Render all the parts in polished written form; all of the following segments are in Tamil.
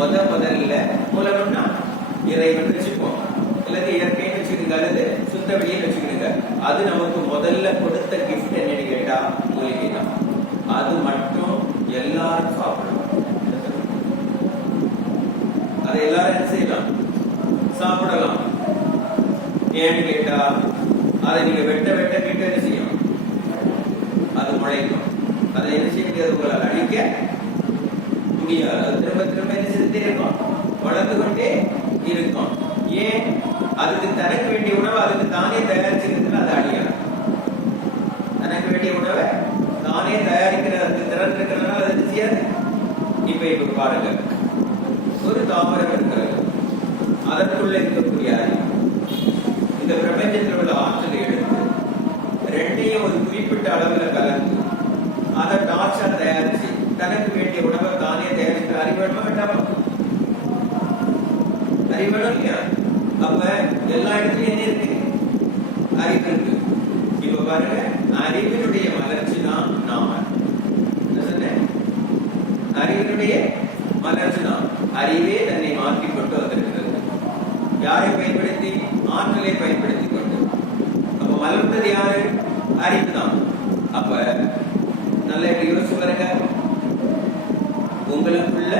முதல்ல மூலம்னா இறைவன் வச்சுப்போம், அல்லது இயற்கைன்னு வச்சுக்கோங்க, அல்லது சுத்த வெளியே வச்சுக்கோங்க. அது நமக்கு முதல்ல கொடுத்த கிஃப்ட் என்னன்னு கேட்டா மூலிகை தான். அது மட்டும் எல்லாரும் சாப்பிடணும். அதை எல்லாரும் என்ன செய்யலாம்? சாப்பிடலாம். ஏன்னு கேட்டா அதை நீங்க வெட்ட வெட்ட கேட்டு என்ன செய்யும்? அது முளைக்கும். அதை என்ன செய்ய முடியாது, உங்களால் அழிக்க முடியாது. அது திரும்ப திரும்ப என்ன செஞ்சுட்டே இருக்கும், வளர்ந்து கொண்டே இருக்கும். ஏன்? அதுக்கு தனக்கு வேண்டிய உணவை அதுக்கு தானே தயாரிச்சுக்கிறதுல அது அழியாது. தனக்கு வேண்டிய உணவை தானே தயாரிக்கிற அதுக்கு திறன் இருக்கிறதுனால அது செய்யாது. இப்ப பாருங்க, ஒரு தாமரம் இருக்கிறது, அதற்குள்ள இருக்கக்கூடிய அறிவு இந்த பிரபஞ்சத்தில் உள்ள ஆற்றலை எடுத்து ரெண்டையும் ஒரு குறிப்பிட்ட அளவுல கலந்து அதை டார்ச்சா தயாரிச்சு தனக்கு வேண்டிய உணவை தானே தயாரிக்கிற அறிவேணுமா வேண்டாமா? அறிவேணும் இல்லையா? அப்ப எல்லா இடத்துலயும் என்ன இருக்கு? அறிவு இருக்கு. இப்ப பாருங்க, அறிவினுடைய வளர்ச்சி தான் நாம. என்ன சொன்னேன்? அறிவினுடைய வளர்ச்சி தான். அறிவே தன்னை மாற்றிக் கொண்டு வந்திருக்கிறது. யாரை பயன்படுத்தி? ஆற்றலை பயன்படுத்தி கொண்டு. அப்ப வளர்ந்தது யாரு? அறிவு தான். அப்ப நல்ல யோசிச்சு பாருங்க, உங்களுக்குள்ள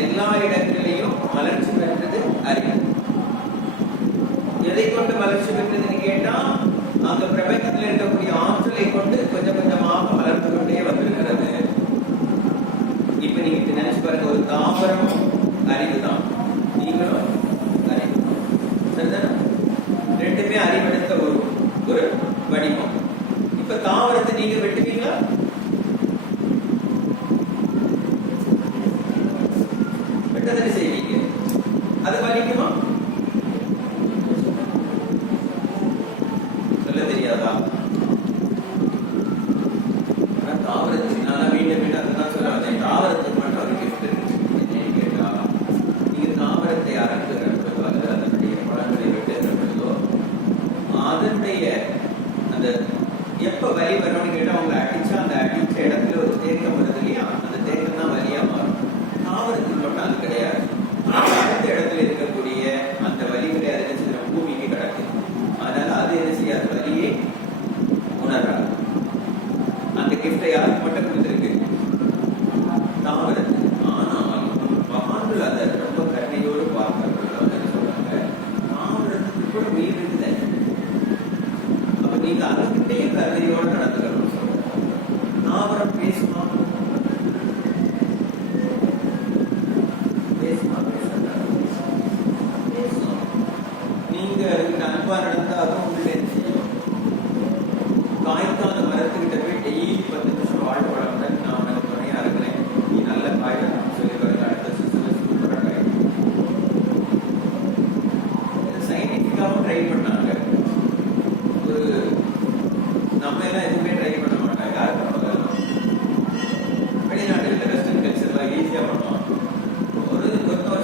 எல்லா இடங்களிலையும் வளர்ச்சி பெற்றது அறிவு. எதை கொண்டு வளர்ச்சி பெற்றதுன்னு கேட்டா அந்த பிரபஞ்சத்தில் இருக்கக்கூடிய ஆற்றலை கொண்டு கொஞ்சம் கொஞ்சமாக வளர்ந்து கொண்டே வந்திருக்கிறது. இப்ப நீங்க நினைச்சு பாருங்க, ஒரு தாவரம் அறிவுதான், நீங்களும் அறிவு. சரிதானே? ரெண்டுமே அறிவெடுத்த ஒரு வடிவம். இப்ப தாவரத்தை நீங்க வெட்டுவீங்களா? வெட்டதானே செய்வீங்க. அது வலிக்குமா? சொல்ல தெரியாதா? தாவரத்துக்கு நான் மீண்டும் மீண்டும் அதான் சொல்லுவாங்க, தாவரத்துக்கு மட்டும் ஒரு கிஃப்ட் இருக்கு. என்னன்னு கேட்டா, நீங்க தாவரத்தை அறக்குறதோ அல்லது அதனுடைய பழங்களை வெட்டுகிறதோ அதனுடைய அந்த எப்ப வலி வரணும்னு கேட்டா, அவங்க அடிச்சா அந்த அடிச்ச இடத்துல ஒரு தேக்கம் வருது இல்லையா, அந்த தேக்கம் தான் வலியா மாறும். தாவரத்துக்கு மட்டும் அது கிடையாது. அடுத்த இடத்துல இருக்கக்கூடிய அந்த வலி கிடையாது, பூமிக்கு கிடக்கு. அதனால அது என்ன செய்யாது, வலியை உணராது. அந்த கிஃப்டை யாருக்கு மட்டும் கொடுத்திருக்கு? தாவரத்துக்கு. ஆனால் மகான்கள் அதை ரொம்ப கருணையோடு பார்க்கறவங்க என்ன சொல்றாங்க, தாவரத்துக்கு கூட உயிர் இருக்குது. அப்ப நீங்க அதுக்கிட்டே கருணையோடு நடந்துக்கணும் சொல்றாங்க. தாவரம் பேசுமா? பேசும். நீங்க அதுக்கு அன்பா நடந்தா அதுவும் உங்களுக்கு செய்யும். காய்க்கான மரத்துக்கிட்ட போய் டெய்லி 10 நிமிஷம் வாழ் வளர்ந்தேன், நான் உனக்கு துணையா இருக்கிறேன், நீ நல்ல காய் சொல்லி வரல, அடுத்த சிஸ்டர் சூப்பரா காய். சயின்டிபிக்காவும் ட்ரை பண்ணாங்க. ஒரு நம்ம எல்லாம் எதுவுமே ட்ரை பண்ண மாட்டாங்க. யார் பண்ணுவாங்க? வெளிநாட்டுல வெஸ்டர்ன் கல்ச்சர்லாம் ஈஸியா பண்ணுவாங்க. ஒரு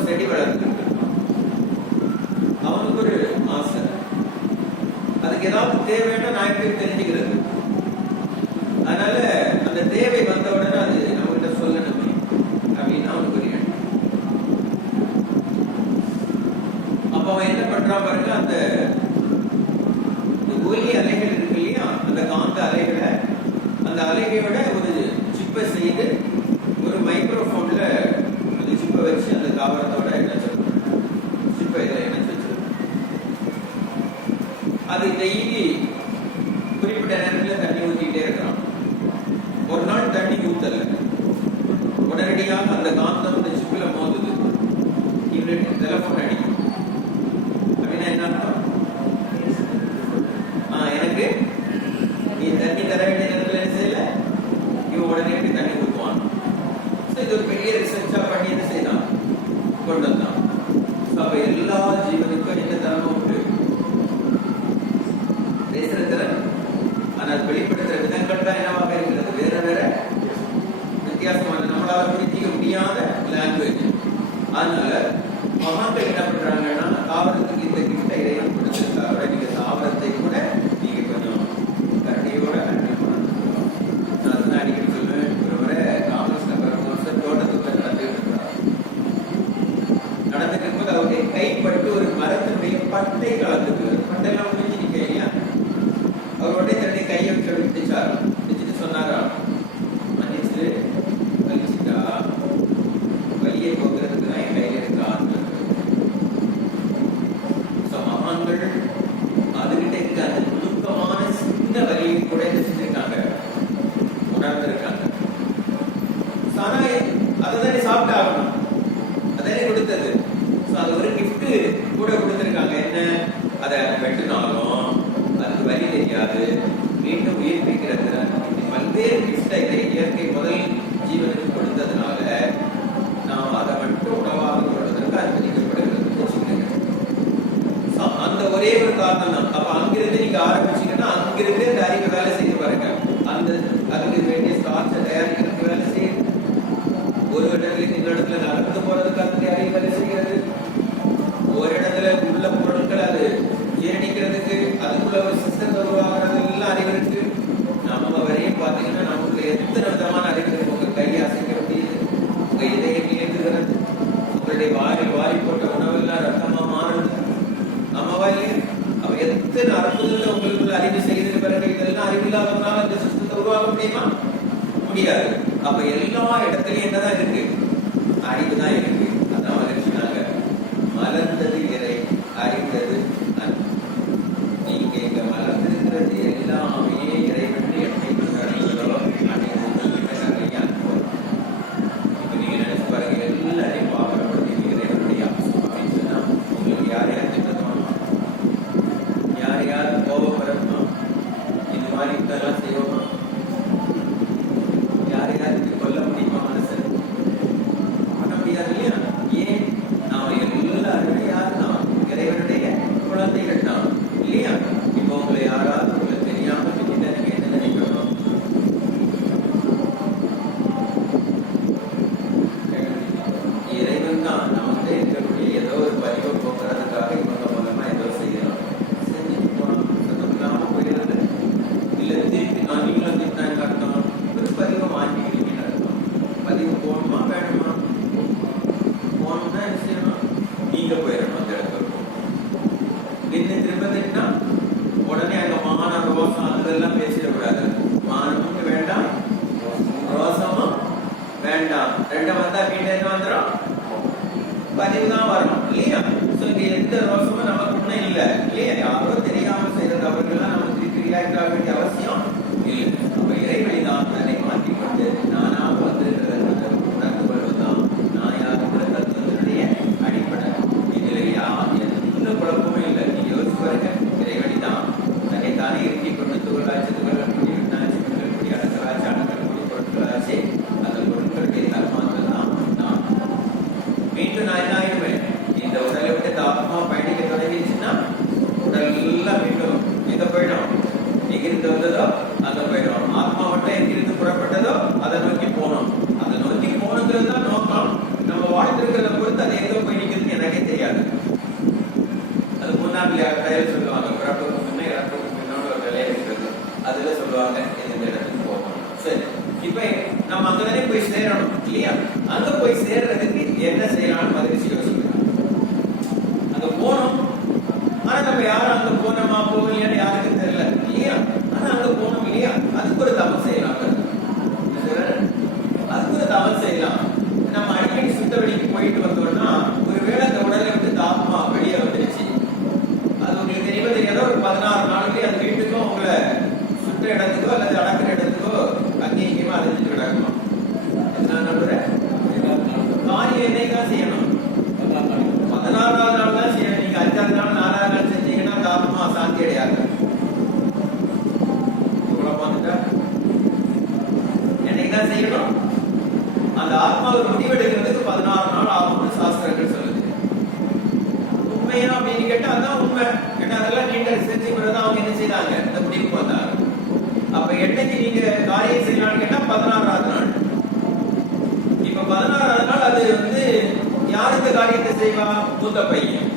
செடி வளர்த்து அவனுக்கு ஒரு ஆசை, அதுக்கு ஏதாவது தேவைன்னா நான் எப்படி தெரிஞ்சுக்கிறது? அதனால அந்த தேவை வந்த உடனே அது நம்மகிட்ட சொல்லணுமே அப்படின்னு அவனுக்கு ஒரு எண்ணம். அப்ப அவன் என்ன பண்றான் பாருங்க, அந்த ஒலி அலைகள் இருக்கு இல்லையா, அந்த காந்த அலைகளை, அந்த அலைகளோட ஒரு சிப்பை செய்து ஒரு மைக்ரோஃபோன்ல அந்த சிப்பை வச்சு அந்த தாவரத்தோட இணைச்சிருக்கும். சிப்பை இதில் இணைச்சு வச்சிருக்கும். அது டெய்லி குறிப்பிட்ட நேரத்தில் தண்ணி ஊற்றிக்கிட்டே இருக்கிறான். ஒரு நாள் தண்ணி ஊத்தல, உடனடியாக அந்த காந்தம் அந்த சிப்பில மோதுது. இவனுக்கு டெலிபோன் அடிக்கும். அப்படின்னா என்ன அர்த்தம்? எனக்கு நீ தண்ணி தர வேண்டிய நேரத்தில் என்ன செய்யல, இவன் உடனே தண்ணி ஊற்றுவான். இது ஒரு பெரிய ரிசர்ச்சா பண்ணி என்ன செய்தான், கொண்டு வந்தான். அப்ப எல்லா ஜீவனுக்கும் என்ன தரமும் உண்டு, பேசுற திறன். ஆனால் வெளிப்படுத்துற விதங்கள் தான் என்னவாக இருக்கிறது, வேற வேற வித்தியாசமான, நம்மளால புரிஞ்சிக்க முடியாத லாங்குவேஜ். அதனால மகான்கள் என்ன பண்றாங்கன்னா, தாவரத்துக்கு இந்த கிஃப்டை இறைவன் கொடுத்திருக்காங்க, நீங்க தாவரத்தை கூட நீங்க கொஞ்சம் கரடியோட நான் அடிக்கடி சொல்லுவேன். ஒரு முறை காங்கிரஸ் நகர் தோட்டத்துக்கு நடந்துட்டு இருக்கிறார். அதுதானே சாப்பிட்டு ஆகணும், அதானே கொடுத்தது. அது ஒரு கிஃப்ட் கூட கொடுத்திருக்காங்க. என்ன, அதை வெட்டினாலும் அதுக்கு வழி தெரியாது, மீண்டும் உயிர்ப்பிக்கிறது. பல்வேறு கிஃப்டை இயற்கை முதல் ஜீவனுக்கு கொடுத்ததுனால நாம் அதை மட்டும் உணவாக கொள்வதற்கு அனுமதிக்கப்படுகிறது. அந்த ஒரே ஒரு காரணம் தான். அப்ப அங்கிருந்து நீங்க ஆரம்பிச்சீங்கன்னா அங்கிருந்து இந்த அறிவு வேலை செய்து பாருங்க. அந்த அதுக்கு வேண்டிய ஸ்டார்ச்சை தயாரிக்கிறதுக்கு வேலை செய்யுது. ஒரு இடத்துல இன்னொரு இடத்துல நடந்து போறதுக்கு அந்த அறிவு வேலை செய்கிறது. ஒரு இடத்துல உள்ள பொருட்கள் அது ஜீரணிக்கிறதுக்கு அதுக்குள்ள ஒரு சிஸ்டத்தை உருவாக்குறது எல்லாம் அறிவு இருக்கு. நம்ம வரையும் பாத்தீங்கன்னா நமக்கு எத்தனை விதமான அறிவு இருக்கு. உங்க கையை அசைக்க முடியுது, உங்க இதயம் இயங்குகிறது, உங்களுடைய வாரி போட்ட உணவெல்லாம் ரத்தமா மாறுது. ஆமாவா இல்லையா? அப்ப எத்தனை அற்புதத்தை உங்களுக்குள்ள அறிவு செய்து பிறகு இதெல்லாம் அறிவு இல்லாதவனால இந்த சிஸ்டத்தை உருவாக்க முடியுமா? முடியாது. அப்ப எல்லா இடத்துலயும் என்னதான் இருக்கு? அறிவு தான் இருக்கு. அதான் மகிழ்ச்சினாங்க மலர்ந்தது இறை, அறிந்தது அன்பு. நீங்க இங்க மலர்ந்திருக்கிறது எல்லாமே இறைவன் எட்டை கொண்டாடுங்களோ அன்னைக்கு நிறைய அன்பு. இப்ப நீங்க நினைச்சு பாருங்க, எல்லாரையும் பார்க்கறது இறைவனுடைய அம்சம் அப்படின்னு சொன்னா உங்களுக்கு யாரையாவது திட்டணும், யாரையாவது கோபப்படணும், இந்த மாதிரி இதெல்லாம் செய்வோமா? யாரையாவது கொல்ல முடியுமா? மனசு பண்ண முடியாது இல்லையா? ஏன்? நாம எல்லாருமே யார் தான்? இறைவனுடைய குழந்தைகள் தான் இல்லையா? இப்போ உங்களை யாராவது உங்களுக்கு தெரியாம நீங்க என்ன நினைக்கணும்? இறைவன் தான் நமக்கு இருக்கக்கூடிய ஏதோ ஒரு பதிவை போக்குறதுக்காக இவங்க மூலமா ஏதோ செய்யலாம், செஞ்சுட்டு போனோம், சத்தம் இல்லாம போயிடுறது. இல்ல திருப்பி நீங்களும் திட்டாங்க அர்த்தம், ஒரு பதிவை மாற்றிக்கிறீங்கன்னு அர்த்தம். பதிவு போகணுமா வேணுமா? போகணும்னா என்ன செய்யணும்? நீங்க போயிடணும் அந்த இடத்துல. நின்று திரும்ப திட்டா உடனே அங்க மான ரோசம் அதெல்லாம் பேசிடக்கூடாது. மானமும் வேண்டாம், ரோசமும் வேண்டாம். ரெண்ட வந்தா வீட்டுல என்ன வந்துடும்? பதிவு தான் வரணும் இல்லையா? இங்க எந்த ரோசமும் நமக்கு ஒண்ணும் இல்லை இல்லையா? யாரோ தெரியாம செய்யற தவறுகள்லாம் நம்ம திருப்பி ரியாக்ட் ஆக வேண்டிய அவசியம் இல்லை. அப்ப இறைவழி தான் தன்னை மாற்றிக்கொண்டு நானாக வந்திருக்கிறது உணர்ந்து கொள்வதுதான் நான் யாருங்கிற தத்துவத்தினுடைய அடிப்படை. இதுல எந்த குழப்பமும் இல்லை. நீங்க யோசிச்சு பாருங்க, இறைவழி தான் தன்னைத்தானே இருக்கி கொண்டு துகளாட்சி துகள்கூடிய விண்ணாட்சி அடக்கலாட்சி அடக்கக்கூடிய பொருட்களாச்சு. அந்த பொருட்களுடைய தர்மாக்கள் தான் நான். மீண்டும் நான் என்ன ஆயிடுவேன்? இந்த உடலை விட்டு இந்த ஆத்மா பயணிக்க தொடங்கிடுச்சுன்னா உடல் எல்லாம் மீண்டும் எங்க போயிடும்? எங்கிருந்து வந்ததோ அங்க போயிடும். ஆத்மா மட்டும் எங்கிருந்து புறப்பட்டதோ அதை நோக்கி போகணும். அதை நோக்கி போகணுங்கிறது தான் நோக்கம். நம்ம வாழ்ந்திருக்கிறத பொறுத்து அது எங்க போய் நிற்கிறதுன்னு எனக்கே தெரியாது. அது மூணாம் கையில் சொல்லுவாங்க, பிறப்புக்கு முன்னே இறப்புக்கு முன்னோட ஒரு நிலை இருக்கிறது. அதுல சொல்லுவாங்க இந்த இடத்துக்கு போகணும். சரி, இப்ப நம்ம அங்கதானே போய் சேரணும் இல்லையா? அங்க போய் சேர்றதுக்கு என்ன செய்யலாம்னு மகிழ்ச்சி யோசிக்கணும். அங்க போனோம், ஆனா நம்ம யாரும் அங்க போனோமா போகலையான்னு யாருக்கும் தெரியல இல்லையா? ஆனா அங்க போனோம் இல்லையா? அதுக்கு ஒரு தவம் செய்யலாம். அதுக்கு ஒரு தவம் செய்யலாம். நம்ம அடிக்கடி சுத்த வெளிக்கு போயிட்டு வந்தோம்னா ஒருவேளை அந்த உடலை விட்டு இந்த ஆத்மா வெளியே வந்துருச்சு, அது உங்களுக்கு தெரியவே தெரியாத ஒரு 16 நாளைக்கு அது வீட்டுக்கும் உங்களை சுற்ற இடத்துக்கோ அல்லது அடக்கிற இடத்துக்கோ அங்கேயும் இங்கேயுமா அழிஞ்சிட்டு கிடக்கணும். நான் நம்புறேன் காரியம் என்னைக்குதான் செய்யணும்? 16வது நாள் தான் செய்யணும். நீங்க 5வது நாள் 4வது நாள் செஞ்சீங்கன்னா அந்த ஆத்மா சாந்தி அடையாது. என்னைக்குதான் செய்யணும்? அந்த ஆத்மாவை முடிவெடுக்கிறதுக்கு 16 நாள் ஆகும்னு சாஸ்திரங்கள் சொல்லுது. உண்மையா அப்படின்னு கேட்டா அதான் உண்மை. ஏன்னா அதெல்லாம் நீண்ட ரிசர்ச் பிறகு அவங்க என்ன செய்தாங்க, இந்த முடிவுக்கு வந்தாங்க. அப்ப என்னைக்கு நீங்க காரியம் செய்யலாம்னு கேட்டா 16வது நாள். இப்ப 16வது நாள் அது யார் இந்த காரியத்தை செய்வா? மூத்த பையன்.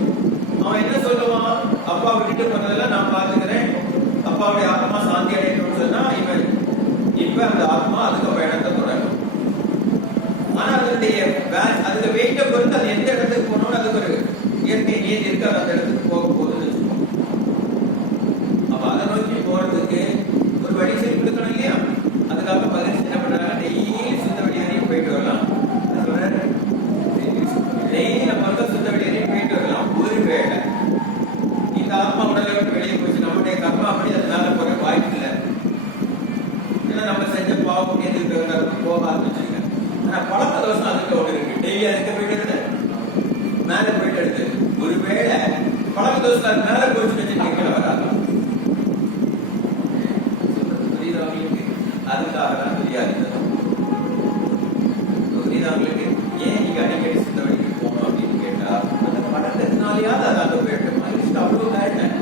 அவன் என்ன சொல்லுவான்? அப்பா விட்டுட்டு போனதெல்லாம் நான் பாத்துக்கிறேன், அப்பாவுடைய ஆத்மா சாந்தி அடையணும்னு சொன்னா இவன் இப்ப அந்த ஆத்மா அதுக்கு பயணத்தை தொடரும். ஆனா அதுக்கு வெயிட்ட பொறுத்து அது எந்த இடத்துக்கு போகணும்னு அதுக்கு ஒரு இயற்கை நீதி இருக்கு. அந்த இடத்துக்கு போக போகுதுன்னு வச்சுக்கோம். அப்ப அதை நோக்கி போறதுக்கு ஒரு வழி சரி கொடுக்கணும் இல்லையா? அதுக்காக மகிழ்ச்சி என்ன பண்றாங்க? டெய்லி சுத்த வழி வரையும் போயிட்டு வரலாம். டெய்லி நம்ம சுத்த வழி வரையும் போயிட்டு வரலாம். ஒரு வேளை இந்த ஆத்மா உடலை விட்டு வெளியே போச்சு, நம்முடைய கர்மா அப்படி அதனால போற வாய்ப்பு இல்லை. ஏன்னா நம்ம செஞ்ச பாவம் எது போக ஆரம்பிச்சுங்க. ஆனா பழக்க தோஷம் அதுக்கு ஒன்று இருக்கு. டெய்லி அதுக்கு போயிட்டு எடுத்து மேல போயிட்டு எடுத்து ஒருவேளை பழக்க தோஷம் அது மேல போயிட்டு வச்சு கீழே வராது. புரியுதா உங்களுக்கு? அதுக்காக தான் தெரியாது. புரியுதா உங்களுக்கு? ஏன் நீங்க அடிக்கடி சித்த வழிக்கு போகணும் அப்படின்னு கேட்டா அந்த பழக்கத்தினாலேயாவது அது அங்க போயிட்டுமா இஷ்டம் அவ்வளவு கேட்டேன்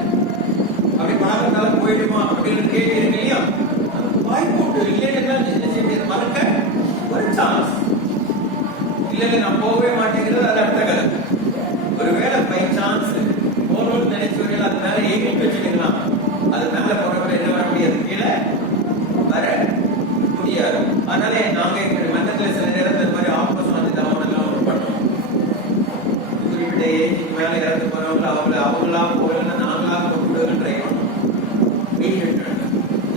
அப்படி பழக்கத்தால போயிடுமா அப்படின்னு கேள்வி இருக்கு இல்லையா? வாய்ப்பு உண்டு. இல்லைன்னா என்ன செய்ய மறக்க ஒரு சான்ஸ் இல்ல நான் போகவே மாட்டேங்கிறது அது அடுத்த கதை. ஒருவேளை பை சான்ஸ் போகணும்னு நினைச்சு வரையில அது மேல ஏகிட்டு வச்சுக்கலாம். அது மேல போறவரை என்ன வர முடியாது, கீழே வர முடியாது. அதனால நாங்க எங்க மந்தத்துல சில நேரத்தில் இந்த மாதிரி ஆப்போசம் வந்து தவம் எல்லாம் பண்ணுவோம். குறிப்பிட்ட ஏஜுக்கு மேல இறந்து போறவங்க அவங்களா போகலன்னா நாங்களா கொண்டு ட்ரை பண்ணுவோம்.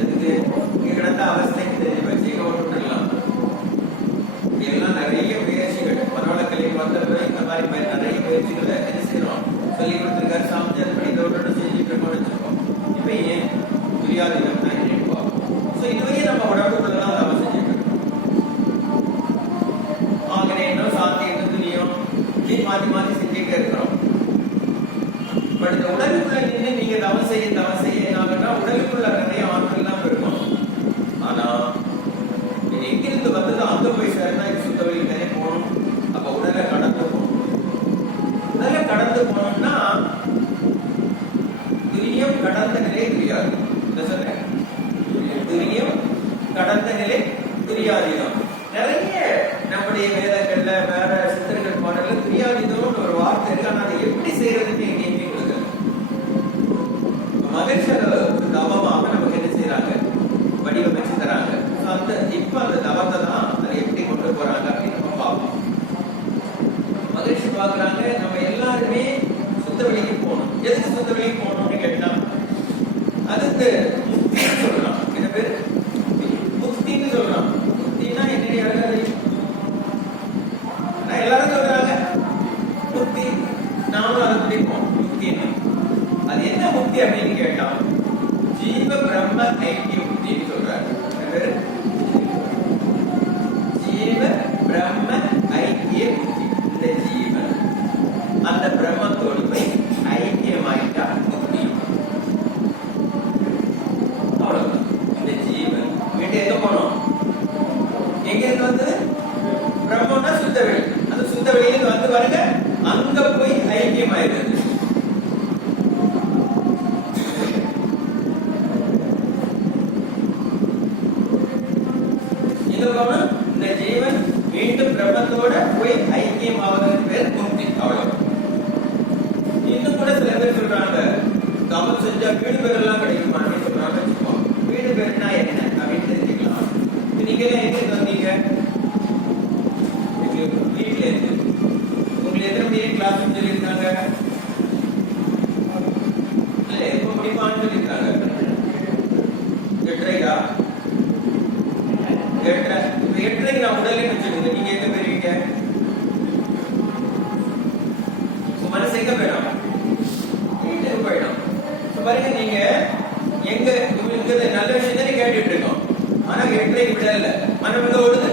எதுக்கு இங்க கிடந்த அவஸ்தைக்கு தெரிஞ்சு வச்சு விட்டுடலாம். இதெல்லாம் நிறைய முயற்சிகள் மனவளக்கல்விக்கு வந்த பிறகு இந்த மாதிரி நிறைய முயற்சிகளை என்ன செய்யறோம் சொல்லி கொடுத்துருக்காரு. சாமி அதுபடி இதோட செஞ்சுட்டு இருக்கோம்னு வச்சிருக்கோம். இப்ப ஏன் துரியாதீனம் தான் என்னன்னு பார்ப்போம். இதுவரையும் நம்ம உடம்புக்குள்ளதான் நம்ம செஞ்சுட்டு இருக்கோம். ஆங்கிலேயம் சாந்தி என்ன துரியம் இப்படி மாற்றி மாற்றி செஞ்சுட்டே இருக்கிறோம். பட் இந்த உடலுக்குள்ள நின்று நீங்க தவம் செய்ய என்னாங்கன்னா உடலுக்குள்ள நிறைய ஆற்றல் தான் இருக்கும். ஆனா எங்கிருந்து வந்தது அங்க போய் சேர்ந்தா இது சுத்த வழி நிறைய போகணும். அப்ப உடலை கடந்து போகணும். உடலை கடந்து போனோம்னா துரியம் கடந்த நிலை தெரியாது. என்ன சொல்றேன்? துரியம் கடந்த நிலை துரியாதீனம். நிறைய நம்முடைய வேதங்கள்ல வேற சித்தர்கள் பாடல்ல துரியாதீனம் ஒரு வார்த்தை இருக்கு. ஆனா அதை எப்படி செய்யறதுன்னு எங்கேயுமே கொடுக்குது. மகிழ்ச்சியாக ஒரு தவமாக நமக்கு என்ன செய்யறாங்க, வடிவமைச்சு தராங்க. அந்த இப்ப அந்த தவத்தை தான் அதை எப்படி கொண்டு போறாங்க அப்படின்னு நம்ம பார்ப்போம். மகிழ்ச்சி பாக்குறாங்க. நம்ம எல்லாருமே சுத்த வெளிக்கு போகணும். எதுக்கு சுத்த வெளிக்கு போகணும்னு கேட்டா அதுக்கு முக்தின்னு சொல்றான். என்ன பேரு? முக்தின்னு சொல்றான். முக்தினா என்னுடைய எல்லாரும் சொல்றாங்க முக்தி. நாமளும் அதை பிடிப்போம் முக்தின்னு. அது என்ன முக்தி அப்படின்னு கேட்டா ஜீவ பிரம்ம ஐக்கிய முக்தின்னு சொல்றாரு. ஜீவ பிரம்ம ஐக்கிய முக்தி. இந்த ஜீவன் அந்த பிரம்மத்தோடு போய் ஐக்கியமாயிட்டா முக்தி. அவ்வளவுதான். இந்த ஜீவன் வீட்டு எங்க போனோம்? எங்க இருந்து வந்தது? பிரம்மம்னா சுத்த வெளி. அந்த சுத்த வெளியில வந்து பாருங்க அங்க போய் ஐக்கியமாயிருது. இந்த ஜீவன் மீண்டும் பிரம்மத்தோட போய் ஐக்கியமாவதற்கு பேர் முக்தி. அவ்வளவு. இன்னும் கூட சில பேர் சொல்றாங்க தவம் செஞ்சா வீடு பேர் எல்லாம் கிடைக்குமா அப்படின்னு சொல்றாங்க. வீடு பேருனா என்ன அப்படின்னு தெரிஞ்சுக்கலாம். நீங்க எங்க வந்தீங்க? வீட்டுல இருந்து. உங்களுக்கு எத்தனை மணி கிளாஸ் சொல்லியிருக்காங்க? இல்ல எப்ப முடிப்பான்னு சொல்லியிருக்காங்க? 8:30. 8:30 நான் உடலே வச்சுக்கோங்க. நீங்க எங்க போயிருவீங்க? மனசு எங்க போயிடும்? வீட்டுக்கு போயிடும். பாருங்க நீங்க எங்க நல்ல விஷயம் தானே கேட்டுட்டு இருக்கோம். ஆனா 8:30 விடல. மனம் எங்க ஓடுது?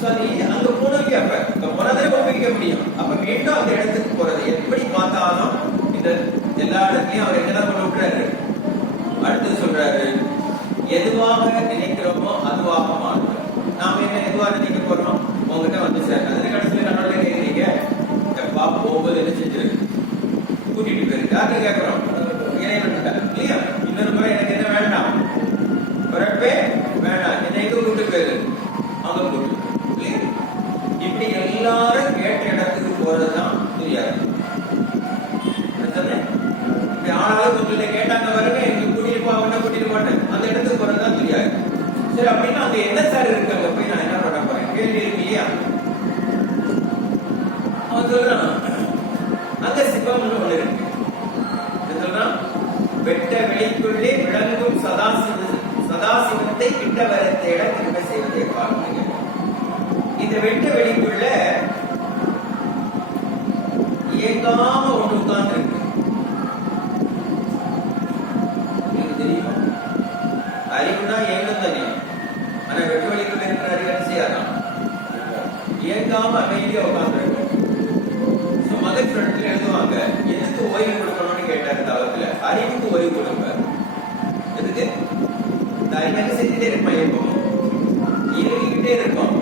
சரி, அங்க போனோம் இல்லையா? அப்ப போனதே ஒப்பிக்க முடியும். அப்ப மீண்டும் அந்த இடத்துக்கு போறது எப்படி பார்த்தாலும் இந்த எல்லா இடத்துலயும் அவர் என்னதான் கொண்டு விட்டுறாரு. அடுத்து சொல்றாரு, எதுவாக நினைக்கிறோமோ அதுவாக மாறும். நாம என்ன எதுவாக நினைக்க போறோம்? உங்ககிட்ட வந்து சேர்றது கடைசியில கண்ணோட கேட்குறீங்க, எப்பா போகும்போது என்ன செஞ்சிருக்கு, கூட்டிட்டு போயிருக்கு. யாருக்கு கேட்கிறோம்? இறைவன் இல்லையா? இன்னொரு முறை எனக்கு என்ன வேண்டாம், பிறப்பே வேண்டாம், என்னை எங்க கூட்டு போயிரு, அங்க கூட்டு. இப்படி எல்லாரும் கேட்ட இடத்துக்கு போறதுதான் தெரியாது. இப்படி ஆளாவது உங்களை கேட்டாங்க வருங்க, எங்க கூட்டிட்டு போன கூட்டிட்டு போட்டேன், அந்த இடத்துக்கு போறதுதான் தெரியாது. சரி, அப்படின்னா அங்க என்ன சார் இருக்கு, அங்க போய் நான் என்ன பண்ண போறேன் கேள்வி இருக்கு இல்லையா? அவன் சொல்றான், அங்க சிவம்னு ஒண்ணு இருக்கு. சொல்றான், வெட்ட வெளிக்குள்ளே விளங்கும் சதாசிவத்தை கிட்ட வர தேட திரும்ப செய்வதை பார்க்க. இந்த வெட்ட வெளிக்குள்ள இயங்காம ஒண்ணு உட்கார்ந்து இருக்கு. தெரியுமா? அறிவுனா இயங்கும் தானே. ஆனா வெட்ட வெளிக்குள்ள இருக்கிற அறிவு என்ன செய்யாதான்? இயங்காம அமைதியா உட்கார்ந்து இருக்கும். மகன் ஃப்ரெண்ட்ல எழுதுவாங்க, எதுக்கு ஓய்வு கொடுக்கணும்னு கேட்டாரு தவத்துல. அறிவுக்கு ஓய்வு கொடுங்க. எதுக்கு? இந்த அறிவு என்ன செஞ்சுட்டே இருப்பான், எப்பவும் இயங்கிக்கிட்டே இருக்கும்.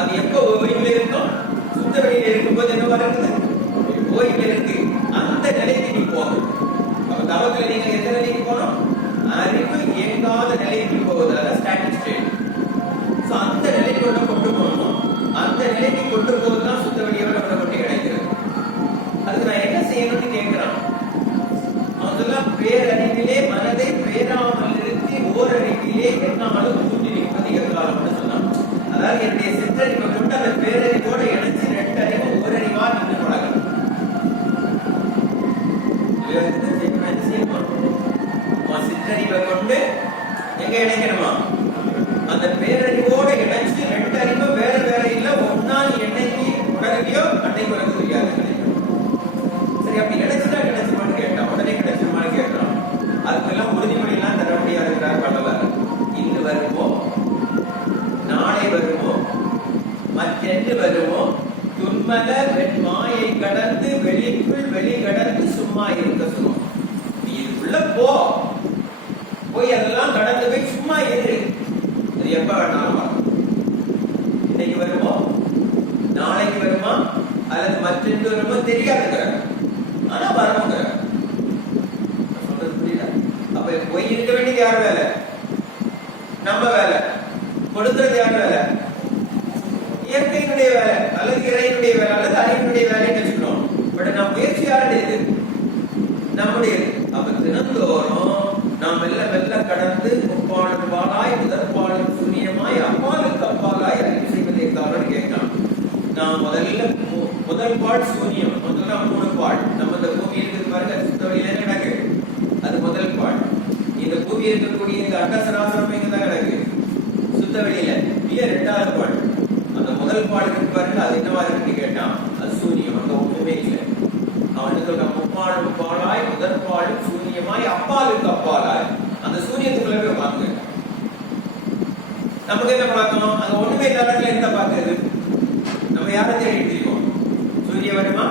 அது எப்ப ஓய்வுல இருக்கும்? சுத்த வெளியில இருக்கும்போது என்ன வருது? ஓய்வுல இருக்கு. அந்த நிலைக்கு நீ போகணும். அப்ப தவத்துல நீங்க எந்த நிலைக்கு போகணும்? அறிவு இயங்காத நிலைக்கு போகுது, அதான் ஸ்டாட்டிக் ஸ்டேட். அந்த நிலைக்கு கொண்டு போகணும். அந்த நிலைக்கு கொண்டு போகுதுதான் சுத்த வெளியோட நம்மளை கொண்டு கிடைக்கிறது. அதுக்கு நான் என்ன செய்யணும்னு கேட்கிறான். அதெல்லாம் பேரறிவிலே மனதை பேராமல் நிறுத்தி ஓரறிவிலே என்னாலும் கூட்டி நிற்பது எதிர்காலம்னு சொன்னான். அதாவது என்னுடைய சிற்றறிவை கொண்டு அந்த பேரறிவோட இணைச்சு ரெண்டு அறிவு ஓரறிவா நின்று பழகணும். சிற்றறிவை கொண்டு எங்க இணைக்கணுமா? அந்த பேரறிவோட இணைச்சு ரெண்டு அறிவு வேற வேற இல்ல, ஒன்னா என்னைக்கு உடனடியோ அன்னைக்கு உனக்கு தெரியாது. சரி, அப்படி கிடைச்சுமான்னு கேட்டான். உடனே கிடைச்சிருமான்னு கேட்டான். அதுக்கெல்லாம் உறுதிமொழி எல்லாம் தர முடியாது. வல்லவர் இன்று வருமோ, நாளை வருமோ, மற்றென்று வருமோ, துன்மல வெண்மாயை கடந்து வெளிக்குள் வெளி கடந்து சும்மா இருக்க சொல்லும். நீ இதுக்குள்ள போய் அதெல்லாம் கடந்து போய் சும்மா இரு. அது எப்ப வேணாலும் இன்னைக்கு வருமோ, நாளைக்கு வருமா, அல்லது மற்றென்று வருமோ தெரியாதுங்கிற, ஆனா வரணுங்கிற. சொல்றது புரியல? அப்ப போய் இருக்க வேண்டியது யார் வேலை? நம்ம வேலை. கொடுக்கிறது யார் வேலை? இயற்கையினுடைய வேலை, அல்லது இறையினுடைய வேலை, அல்லது அறிவினுடைய வேலைன்னு வச்சுக்கணும். பட் நம்ம முயற்சி யாருடையது? நம்முடையது. அப்ப தினந்தோறும் நாம் மெல்ல மெல்ல கடந்து முப்பாலும் பாலாய் முதற்பாலும் சூன்யமாய் அப்பாலுக்கு அப்பாலாய் அறிவு செய்வதை தவறு கேட்கலாம். நான் முதல் பால் சூன்யம், முதல்ல 3 பால். நம்ம இந்த பூமி இருக்குது பாருங்க, சுத்த வழியில கிடக்கு, அது முதல் பால். இந்த பூமி இருக்கக்கூடிய இந்த அண்டசராசரம் இங்கதான் கிடக்கு, சுத்த வெளியில. இது 2வது பால். அந்த முதல் பால் இருக்கு பாருங்க, அது என்னவா இருக்குன்னு கேட்டான். அது சூன்யம், அங்க ஒண்ணுமே இல்லை. அவனுக்கு சொல்ற முப்பாலும் பாலாய் முதற்பாலும் சூன்யமாய் அப்பாலுக்கு அப்பாலாய். அந்த சூரியத்துக்குள்ளவே வாங்க. நமக்கு என்ன பழக்கம்? அங்க ஒண்ணுமே தரத்துல என்ன பார்க்குது? நம்ம யாரை தேடிட்டு இருக்கோம்? சூரிய வருமா,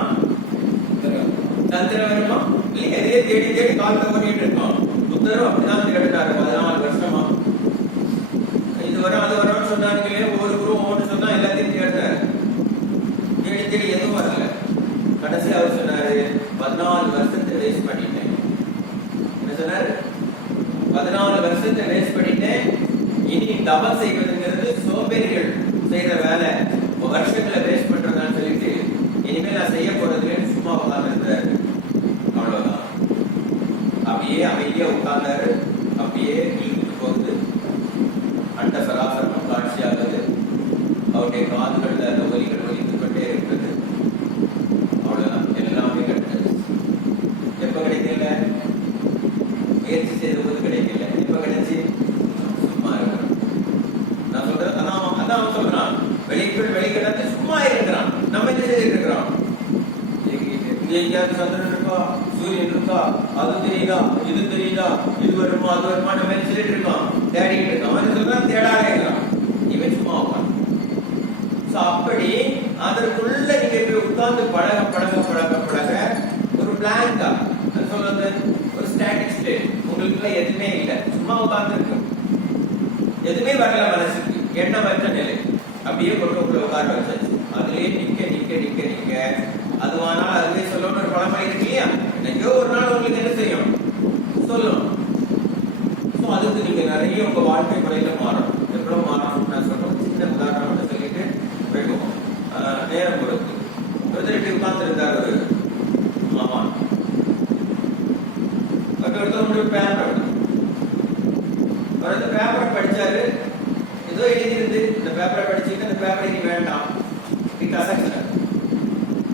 சந்திரன் வருமா? இல்லையா? எதையே தேடி தேடி காலத்தை ஓட்டிட்டு இருக்கோம். புத்தரும் அப்படிதான் தேடினாரு 14 வருஷமா. இது வரும் அது வரும்னு சொன்னாங்களே, ஒரு குரு ஒன்று சொன்னா எல்லாத்தையும் தேடினாரு. தேடி தேடி எதுவும் வரல. கடைசி அவர் சொன்னாரு, 14 வருஷத்தை வேஸ்ட் பண்ணிட்டேன். என்ன சொன்னாரு? 14 வருஷத்தை வேஸ்ட் பண்ணிட்டேன். இனி தபம் செய்வதுங்கிறது சோம்பேறிகள் செய்யற வேலை, வருஷங்களை வேஸ்ட் பண்றதான்னு சொல்லிட்டு இனிமேல் நான் செய்ய போறது சும்மா உட்கார்ந்து. அவ்வளவுதான். அப்படியே அமைதியா உட்கார்ந்தாரு. அப்படியே இழுத்து போகுது. அண்ட சராசரம் காட்சியாகுது. அவருடைய காதுகள்ல அந்த ஒலிகள் ஒலித்துக் கொண்டே இருக்கிறது. அவ்வளவுதான். எல்லாமே கிடைச்சது. எப்ப கிடைக்கல? முயற்சி செய்த போது கிடைக்கல. எப்ப கிடைச்சி? சும்மா இருக்கிறான். நான் சொல்றேன், அதான் அவன் சொல்றான், வெளிக்குள் வெளிக்கிடந்து சும்மா இருக்கிறான். நம்ம என்ன செய்துட்டு இருக்கிறோம்? எங்கேயாவது சந்திரன் இருக்கா, சூரியன் இருக்கா, அது தெரியுதா, இது தெரியுதா, இது வருமா அது வருமா, நம்ம என்ன சொல்லிட்டு இருக்கோம்? தேடிட்டு இருக்கோம். அவன் சொல்றான் தேடாதே இருக்கிறான். இவன் சும்மா உட்காந்து அப்படி அதற்குள்ள நீங்க போய் உட்கார்ந்து பழக பழக பழக பழக ஒரு பிளாங்கா சொல்றது ஒரு ஸ்டாட்டிக் ஸ்டேட், உங்களுக்குள்ள எதுவுமே இல்லை, சும்மா உட்கார்ந்து இருக்கு, எதுவுமே வரல, மனசுக்கு எண்ணமற்ற நிலை, அப்படியே கொண்டு உட்கார வச்சாச்சு. அதுலயே நிக்க நிக்க நிக்க நிக்க அதுவானால் அதுவே சொல்லணும்னு ஒரு பழமொழி இருக்கு இல்லையா, என்னைக்கோ ஒரு நாள் உங்களுக்கு என்ன செய்யும் சொல்லும். அதுக்கு நீங்க நிறைய உங்க வாழ்க்கை முறையில மாறணும். எவ்வளவு மாறணும் நான் சொல்றேன், சின்ன உதாரணம் சொல்லிட்டு போயிடுவோம். நேரம் கொடுத்து ஒருத்தர் உட்கார்ந்து இருந்தார் ஒரு மாமா, ஒருத்தர் பேப்பர் ஒரு பேப்பரை படிச்சாரு, ஏதோ எழுதிருந்து இந்த பேப்பரை படிச்சுட்டு அந்த பேப்பரை இனி வேண்டாம் கசக்கிறார்,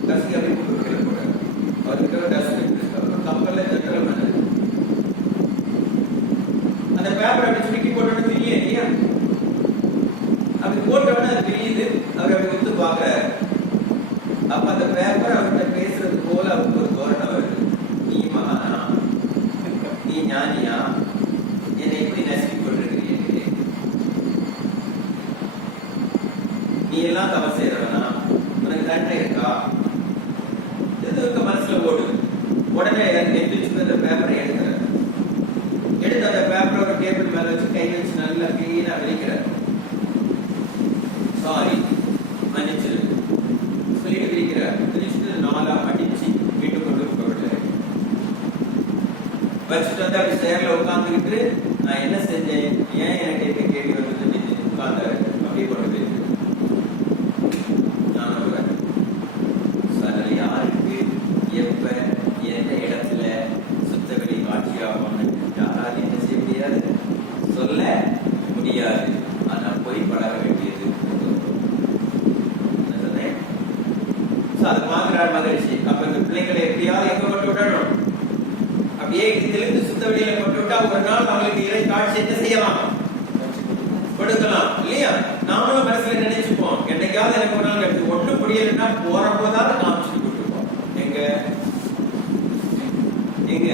கசக்கி அப்படி கீழே போட்டார். அவருக்கு டஸ்ட் கப்பல்ல ஜெனரல் மேனேஜர் அந்த பேப்பர் அப்படி சுருக்கி போட்டோன்னு தெரியும் இல்லையா, அப்படி போட்டோன்னு அது தெரியுது. அவர் அப்படி வந்து பாக்குறாரு. அப்ப அந்த பேப்பர் அவர்கிட்ட பேசுறது போல அவருக்கு ஒரு தோரணம் வருது. நீ மகானா, நீ ஞானியா, என்னை எப்படி நசுக்கி கொண்டிருக்கிறீங்க, நீ எல்லாம் தவறு செய்யறவனா, உனக்கு தண்டனை இருக்கா, எது இருக்க மனசுல ஓடுது. உடனே எந்திரிச்சு அந்த பேப்பரை எடுக்கிறார். எடுத்து அந்த பேப்பரை ஒரு டேபிள் மேல வச்சு கை வச்சு நல்லா கிளீனா விரிக்கிறார். சாரி மன்னிச்சிரு சொல்லிட்டு விரிக்கிறார். விரிச்சுட்டு நாளா மன்னிச்சு வீட்டுக்கு கொண்டு போகவில்லை. வச்சுட்டு வந்து அப்படி சேர்ல உட்கார்ந்துக்கிட்டு நான் என்ன செஞ்சேன், ஏன் எனக்கு என்ன கேள்வி வந்து உட்கார்ந்து அப்படியே கொண்டு போயிருக்கு. நான் சார் யாருக்கு எப்ப எந்த இடத்துல சுத்தவெளி காட்சியாகும் யாராலும் என்ன செய்ய முடியாது, சொல்ல முடியாது. ஆனா போய் பழக வேண்டியது. அது பார்க்கிறார் மகிழ்ச்சி. அப்ப இந்த பிள்ளைங்களை எப்படியாவது எங்க கொண்டு விடணும், அப்படியே தெளிந்து சுத்த வெளியில கொண்டு விட்டா ஒரு நாள் அவங்களுக்கு இறை காட்சி என்ன செய்யலாம், கொடுக்கலாம் இல்லையா. நாமளும் மனசுல நினைச்சுப்போம், என்னைக்காவது எனக்கு ஒரு நாள் எடுத்து ஒண்ணு புரியலன்னா போற போதாவது காமிச்சுட்டு கொடுத்துருப்போம். எங்க எங்க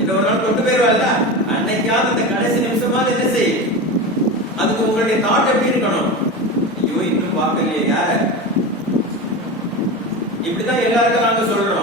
இந்த ஒரு நாள் கொண்டு போயிருவாள்ல, அன்னைக்காவது அந்த கடைசி நிமிஷமாவது என்ன செய்யும். அதுக்கு உங்களுடைய தாட் எப்படி இருக்கணும், ஐயோ இன்னும் பார்க்கலையே யார. இப்படிதான் எல்லாருக்கும் நாங்க சொல்றோம்.